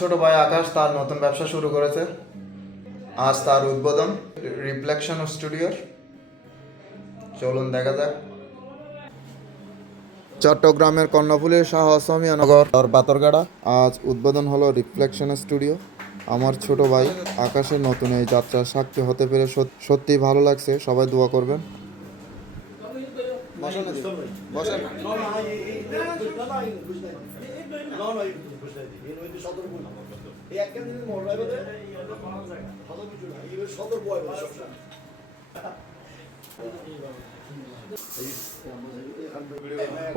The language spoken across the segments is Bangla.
ছোট ভাই আকাশ তার নতুন ব্যবসা শুরু করেছে। আজ তার উদ্বোধন রিফ্লেকশন স্টুডিওর। চলুন দেখা যাক। চট্টগ্রামের কর্ণফুলীর শাহ আসামিয়ানগর পাথরগাড়া আজ উদ্বোধন হলো রিফ্লেকশন স্টুডিও। আমার ছোট ভাই আকাশের নতুন এই যাত্রার সাক্ষী হতে পেরে সত্যি ভালো লাগছে। সবাই দোয়া করবেন।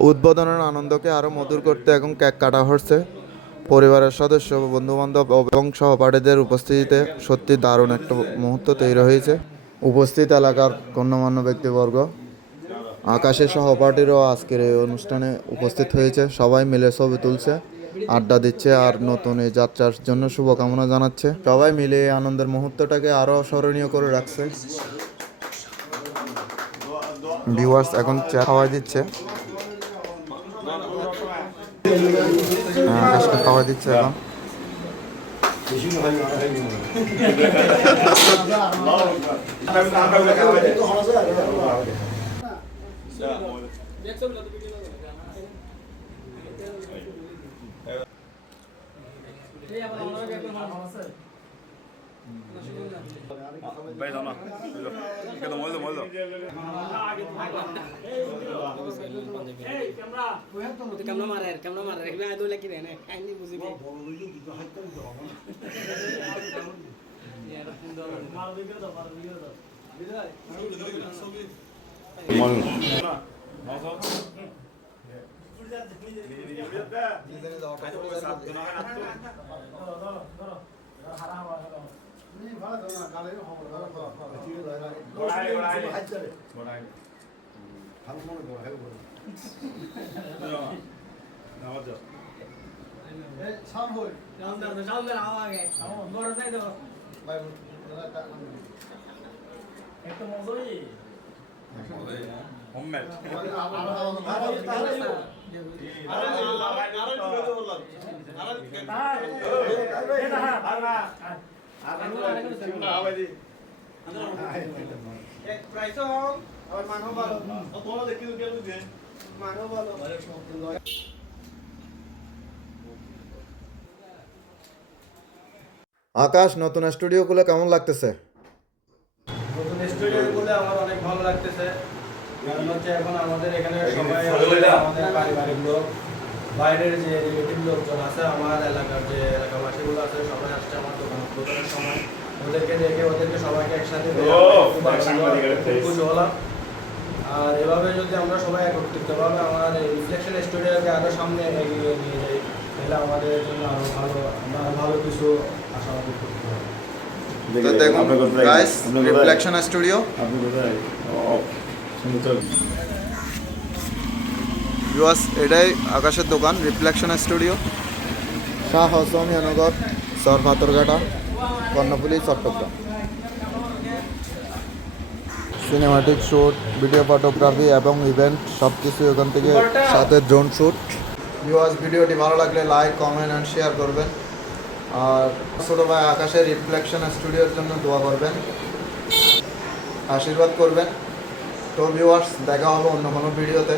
উদ্বোধনের আনন্দকে আরো মধুর করতে এখন কেক কাটা হচ্ছে। পরিবারের সদস্য, বন্ধু বান্ধব এবং সহপাঠীদের উপস্থিতিতে সত্যি দারুণ একটা মুহূর্ত তৈরি হয়েছে। উপস্থিত এলাকার গণ্যমান্য ব্যক্তিবর্গ, আকাশের সহপাঠীরাও আজকের এই অনুষ্ঠানে উপস্থিত হয়েছে। সবাই মিলে ছবি তুলছে, আড্ডা দিচ্ছে আর নতুন এই যাত্রার জন্য শুভকামনা জানাচ্ছে। সবাই মিলে এই আনন্দের মুহূর্তটাকে আরো স্মরণীয় করে রাখছে। ভিউয়ার্স এখন চা খাওয়াই দিচ্ছে, আকাশকে খাওয়াই দিচ্ছে এখন। আকাশ, নতুন স্টুডিও গুলো কেমন লাগতেছে? নতুন স্টুডিও গুলো আমার অনেক ভালো লাগতেছে। কারণ হচ্ছে এখন আমাদের এখানে সবাই আমাদের পারিবারিক লোক, বাইরের যে রিলেটিভ লোকজন আছে, আমার এলাকার যে এলাকাবাসীগুলো আছে, সবাই আসছে আমার দোকানের সময়। ওদেরকে দেখে ওদেরকে সবাইকে একসাথে খুশি হলাম। আর এভাবে যদি আমরা সবাই একত্রিতভাবে আমার এই রিফ্লেকশন স্টুডিওকে আরো সামনে এগিয়ে নিয়ে যাই, তাহলে আমাদের জন্য আরো ভালো, আমরা ভালো কিছু আশাবাদী করতে পারি। তো দেখুন গাইস, রিফ্লেকশন স্টুডিও। ভিউয়ার্স, এটাই আকাশের দোকান, রিফ্লেকশন স্টুডিও, শাহ আসামিয়ানগর, সর Patharghata, Karnaphuli, Chittagong. Cinematic shoot, video photography এবং ইভেন্ট সব কিছু এখান থেকে, সাথে ড্রোন শ্যুট। ভিউয়ার্স, ভিডিওটি ভালো লাগলে লাইক, কমেন্ট অ্যান্ড শেয়ার করবেন। আর ছোটো ভাই আকাশের রিফ্লেকশন স্টুডিওর জন্য দোয়া করবেন, আশীর্বাদ করবেন। তো ভিউয়ার্স, দেখা হবে অন্য কোনো ভিডিওতে।